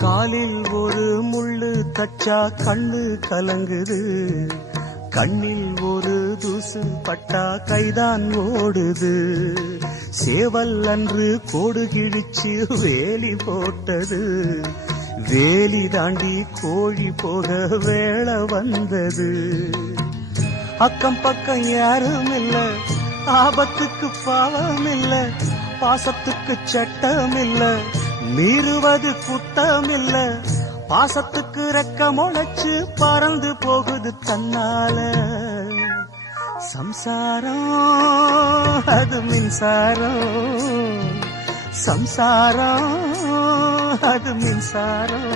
காலில் ஒரு முள்ளு தச்சா கண்ணு கலங்குது, கண்ணில் ஒரு தூசு பட்டா கைதான் ஓடுது. சேவல் அன்று கோடு கிழிச்சு வேலி போட்டது, வேலி தாண்டி கோழி போக வேளை வந்தது. அக்கம் பக்கம் யாரும் இல்ல, ஆபத்துக்கு பாவம் இல்ல, பாசத்துக்கு சட்டம் இல்ல, மீறுவது குத்தம் இல்ல. பாசத்துக்கு ரெக்க முளைச்சு பறந்து போகுது தன்னால. சம்சாரம் அது மின்சாரம், சம்சாரம் அது மின்சாரம்.